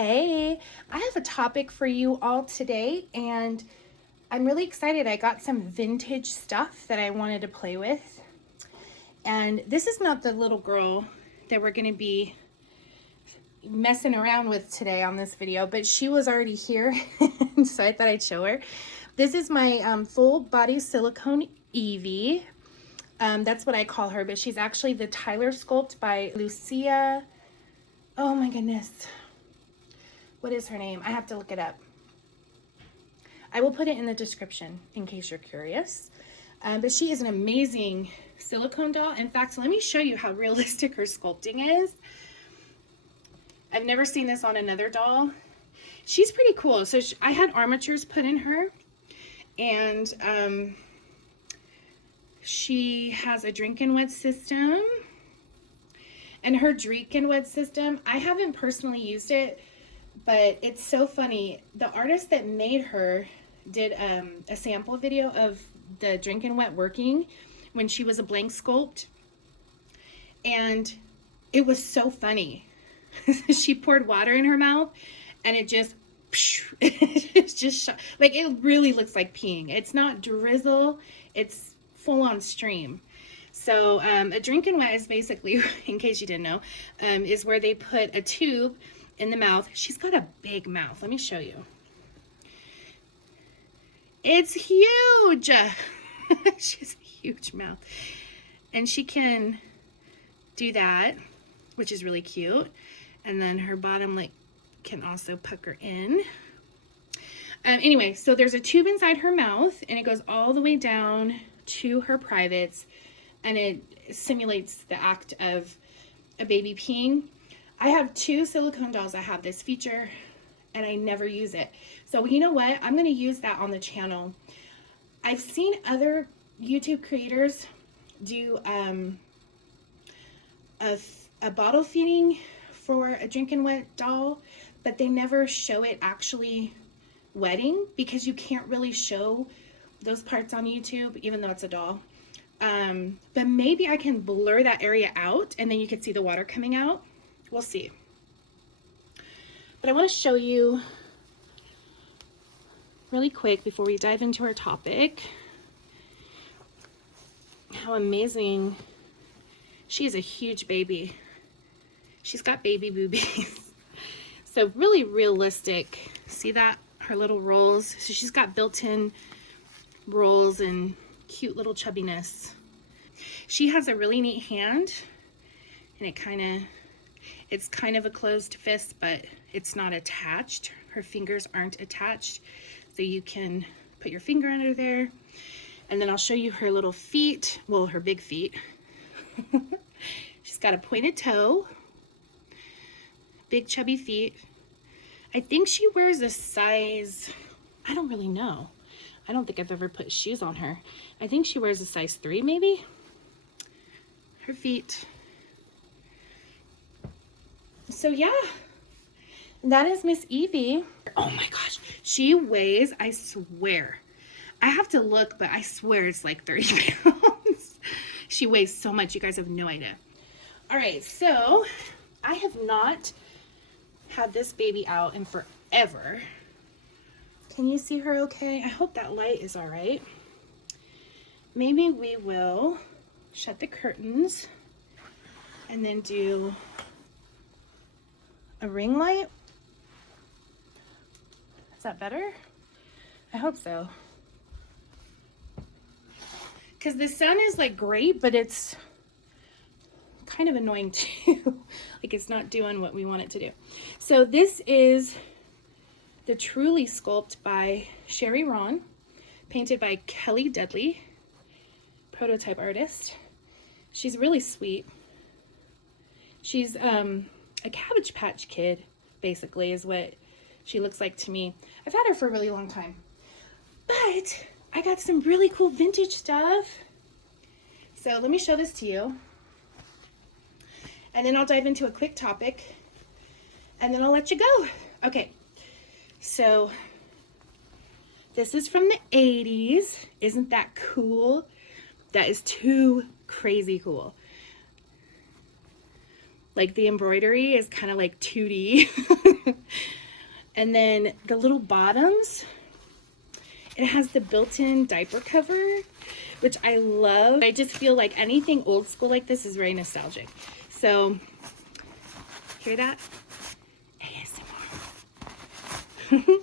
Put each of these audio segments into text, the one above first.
Hey, I have a topic for you all today, and I'm really excited. I got some vintage stuff that I wanted to play with. And this is not the little girl that we're going to be messing around with today on this video, but she was already here, so I thought I'd show her. This is my full body silicone Eevee. That's what I call her, but she's actually the Tyler sculpt by Lucia. Oh my goodness. What is her name? I have to look it up. I will put it in the description in case you're curious. But she is an amazing silicone doll. In fact, let me show you how realistic her sculpting is. I've never seen this on another doll. She's pretty cool. So I had armatures put in her, and she has a drink and wet system. And her drink and wet system, I haven't personally used it, but it's so funny. The artist that made her did a sample video of the drink and wet working when she was a blank sculpt, and it was so funny. She poured water in her mouth and it just it's just like, it really looks like peeing. It's not drizzle, it's full-on stream. So a drink and wet is basically, in case you didn't know, is where they put a tube in the mouth. She's got a big mouth. Let me show you. It's huge. She has a huge mouth. And she can do that, which is really cute. And then her bottom lip can also pucker in. Anyway, so there's a tube inside her mouth, and it goes all the way down to her privates, and it simulates the act of a baby peeing. I have two silicone dolls that have this feature, and I never use it. So you know what? I'm going to use that on the channel. I've seen other YouTube creators do a bottle feeding for a drink and wet doll, but they never show it actually wetting because you can't really show those parts on YouTube, even though it's a doll. But maybe I can blur that area out and then you can see the water coming out. We'll see. But I want to show you really quick before we dive into our topic how amazing. She is a huge baby. She's got baby boobies. So really realistic. See that? Her little rolls. So she's got built-in rolls and cute little chubbiness. She has a really neat hand, and it's kind of a closed fist, but it's not attached. Her fingers aren't attached, so you can put your finger under there. And then I'll show you her little feet, well, her big feet. She's got a pointed toe, big chubby feet. I think she wears a size, I don't really know. I don't think I've ever put shoes on her. I think she wears a size 3 maybe. Her feet. So yeah, that is Miss Eevee. Oh my gosh, she weighs, I swear, I have to look, but I swear it's like 30 pounds. She weighs so much, you guys have no idea. All right, so I have not had this baby out in forever. Can you see her okay? I hope that light is all right. Maybe we will shut the curtains and then do a ring light. Is that better? I hope so. Because the sun is like great, but it's kind of annoying too. Like it's not doing what we want it to do. So this is the Truly sculpt by Sherry Rawn, painted by Kelly Dudley, prototype artist. She's really sweet. She's a Cabbage Patch Kid, basically, is what she looks like to me. I've had her for a really long time. But I got some really cool vintage stuff. So let me show this to you. And then I'll dive into a quick topic. And then I'll let you go. Okay. So this is from the 80s. Isn't that cool? That is too crazy cool. Like the embroidery is kind of like 2D. And then the little bottoms, it has the built-in diaper cover, which I love. I just feel like anything old school like this is very nostalgic. So, hear that? ASMR.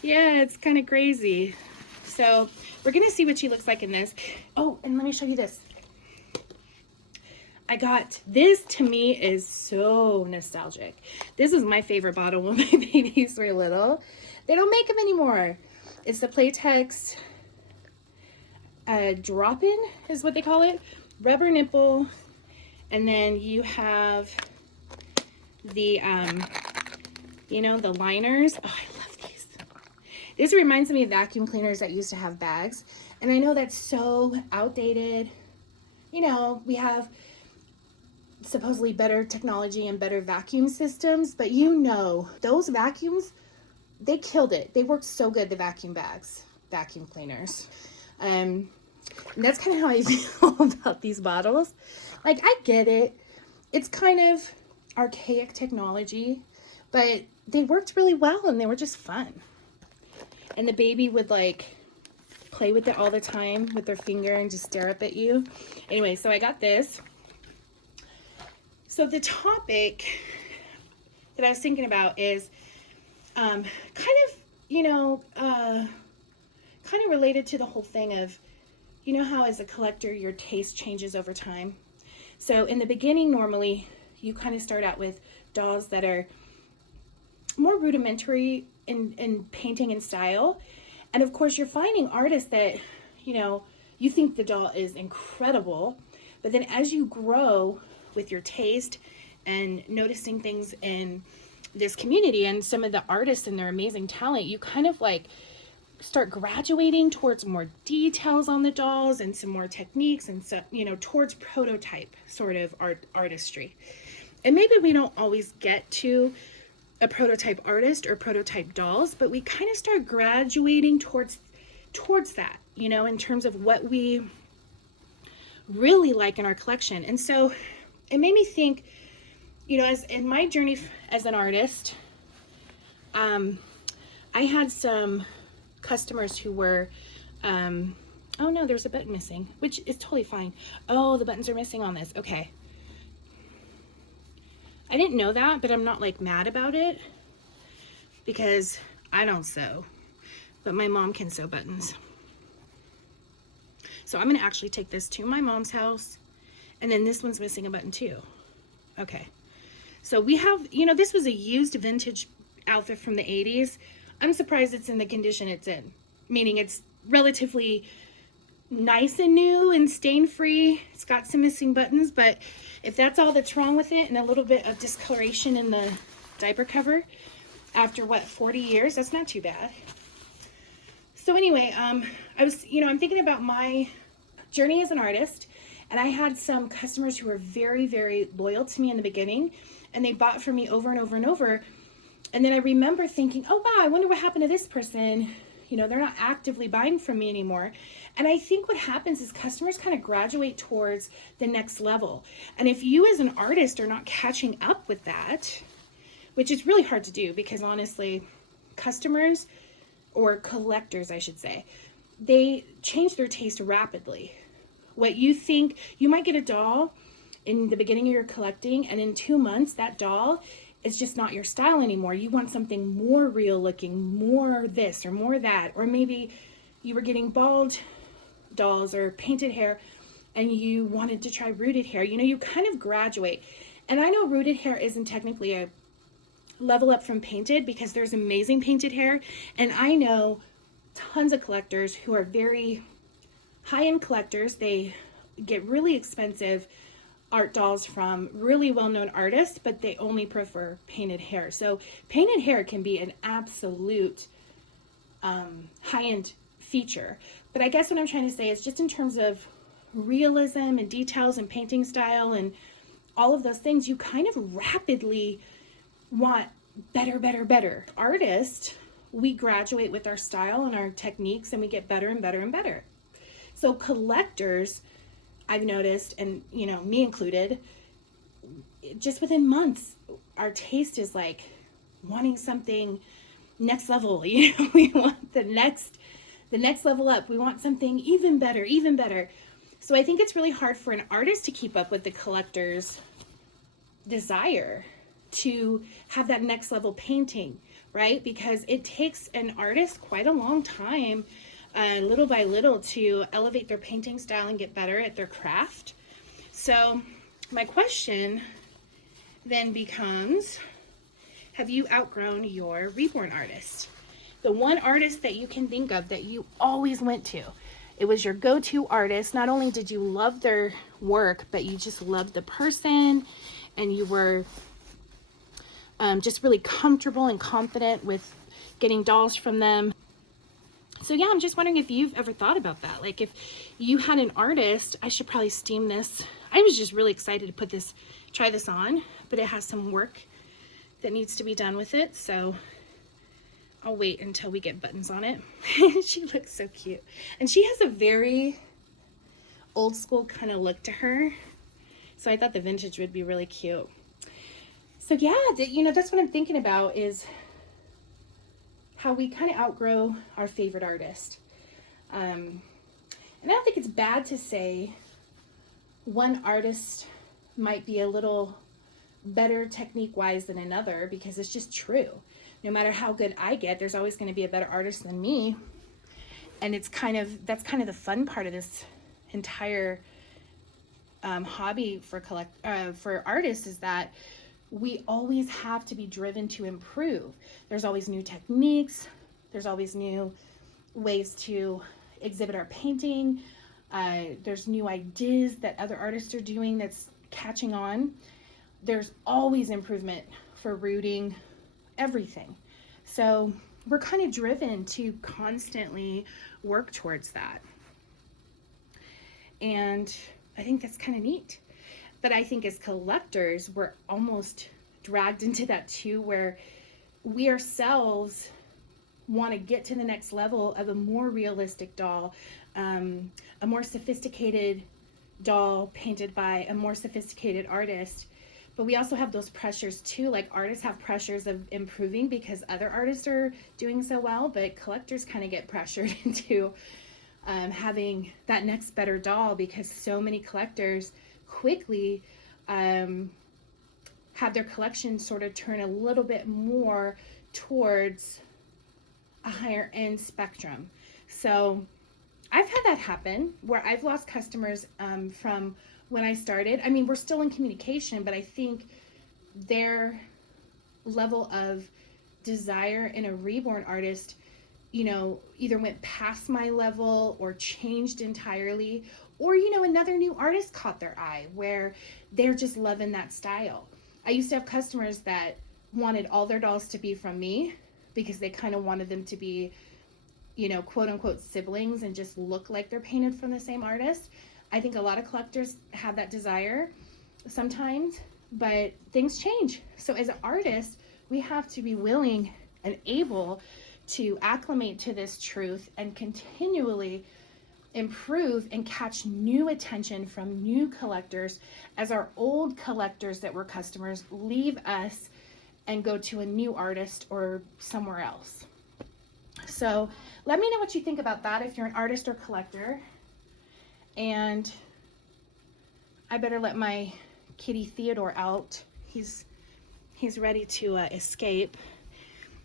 Yeah, it's kind of crazy. So, we're gonna see what she looks like in this. Oh, and let me show you this. I got this, to me is so nostalgic. This was my favorite bottle when my babies were little. They don't make them anymore. It's the Playtex drop-in is what they call it. Rubber nipple. And then you have the, you know, the liners. Oh, I love these. This reminds me of vacuum cleaners that used to have bags. And I know that's so outdated. You know, we have supposedly better technology and better vacuum systems, but you know, those vacuums, they killed it. They worked so good, the vacuum bags, vacuum cleaners. And that's kind of how I feel about these bottles. Like, I get it. It's kind of archaic technology, but they worked really well and they were just fun. And the baby would like play with it all the time with their finger and just stare up at you. Anyway, so I got this. So the topic that I was thinking about is kind of, you know, kind of related to the whole thing of, you know how as a collector your taste changes over time. So in the beginning, normally you kind of start out with dolls that are more rudimentary in painting and style. And of course you're finding artists that, you know, you think the doll is incredible, but then as you grow with your taste and noticing things in this community and some of the artists and their amazing talent, you kind of like start graduating towards more details on the dolls and some more techniques and so, you know, towards prototype sort of artistry. And maybe we don't always get to a prototype artist or prototype dolls, but we kind of start graduating towards that, you know, in terms of what we really like in our collection. And so it made me think, you know, as in my journey as an artist, I had some customers who were, oh no, there's a button missing, which is totally fine. Oh, the buttons are missing on this. Okay. I didn't know that, but I'm not like mad about it because I don't sew, but my mom can sew buttons. So I'm going to actually take this to my mom's house. And then this one's missing a button too. Okay. So we have, you know, this was a used vintage outfit from the 80s. I'm surprised it's in the condition it's in, meaning it's relatively nice and new and stain free. It's got some missing buttons, but if that's all that's wrong with it and a little bit of discoloration in the diaper cover after what, 40 years, that's not too bad. So anyway, I was, you know, I'm thinking about my journey as an artist. And I had some customers who were very, very loyal to me in the beginning, and they bought from me over and over and over. And then I remember thinking, oh, wow, I wonder what happened to this person. You know, they're not actively buying from me anymore. And I think what happens is customers kind of graduate towards the next level. And if you as an artist are not catching up with that, which is really hard to do because honestly, customers or collectors, I should say, they change their taste rapidly. What you think, you might get a doll in the beginning of your collecting, and in 2 months, that doll is just not your style anymore. You want something more real looking, more this or more that, or maybe you were getting bald dolls or painted hair and you wanted to try rooted hair. You know, you kind of graduate. And I know rooted hair isn't technically a level up from painted because there's amazing painted hair. And I know tons of collectors who are very high-end collectors. They get really expensive art dolls from really well-known artists, but they only prefer painted hair. So painted hair can be an absolute high-end feature. But I guess what I'm trying to say is just in terms of realism and details and painting style and all of those things, you kind of rapidly want better, better, better. Artists, we graduate with our style and our techniques and we get better and better and better. So collectors, I've noticed, and you know, me included, just within months, our taste is like wanting something next level. You know, we want the next level up. We want something even better, even better. So I think it's really hard for an artist to keep up with the collector's desire to have that next level painting, right? Because it takes an artist quite a long time, little by little, to elevate their painting style and get better at their craft. So my question then becomes, have you outgrown your Reborn artist? The one artist that you can think of that you always went to. It was your go-to artist. Not only did you love their work, but you just loved the person, and you were just really comfortable and confident with getting dolls from them. So yeah, I'm just wondering if you've ever thought about that. Like, if you had an artist, I should probably steam this. I was just really excited to try this on, but it has some work that needs to be done with it. So I'll wait until we get buttons on it. She looks so cute. And she has a very old school kind of look to her. So I thought the vintage would be really cute. So yeah, you know, that's what I'm thinking about, is how we kind of outgrow our favorite artist. And I don't think it's bad to say one artist might be a little better technique-wise than another, because it's just true. No matter how good I get, there's always going to be a better artist than me. And that's kind of the fun part of this entire hobby for artists, is that we always have to be driven to improve. There's always new techniques. There's always new ways to exhibit our painting. There's new ideas that other artists are doing that's catching on. There's always improvement for rooting, everything. So we're kind of driven to constantly work towards that. And I think that's kind of neat. But I think as collectors, we're almost dragged into that too, where we ourselves want to get to the next level of a more realistic doll, a more sophisticated doll painted by a more sophisticated artist. But we also have those pressures too. Like, artists have pressures of improving because other artists are doing so well, but collectors kind of get pressured into having that next better doll, because so many collectors quickly have their collection sort of turn a little bit more towards a higher end spectrum. So I've had that happen where I've lost customers from when I started. I mean, we're still in communication, but I think their level of desire in a Reborn artist, you know, either went past my level or changed entirely, or, you know, another new artist caught their eye where they're just loving that style. I used to have customers that wanted all their dolls to be from me because they kind of wanted them to be, you know, quote unquote siblings and just look like they're painted from the same artist. I think a lot of collectors have that desire sometimes, but things change. So as an artist, we have to be willing and able to acclimate to this truth and continually improve and catch new attention from new collectors as our old collectors that were customers leave us and go to a new artist or somewhere else. So let me know what you think about that if you're an artist or collector. And I better let my kitty Theodore out. He's ready to escape.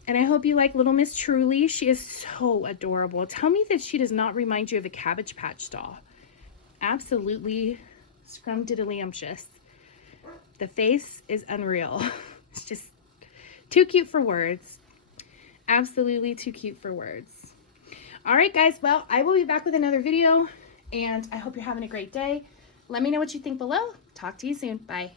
And I hope you like little Miss Truly. She is so adorable. Tell me that she does not remind you of a Cabbage Patch doll. Absolutely scrumdiddlyumptious. The face is unreal. It's just too cute for words. Absolutely too cute for words. All right, guys. Well, I will be back with another video, and I hope you're having a great day. Let me know what you think below. Talk to you soon. Bye.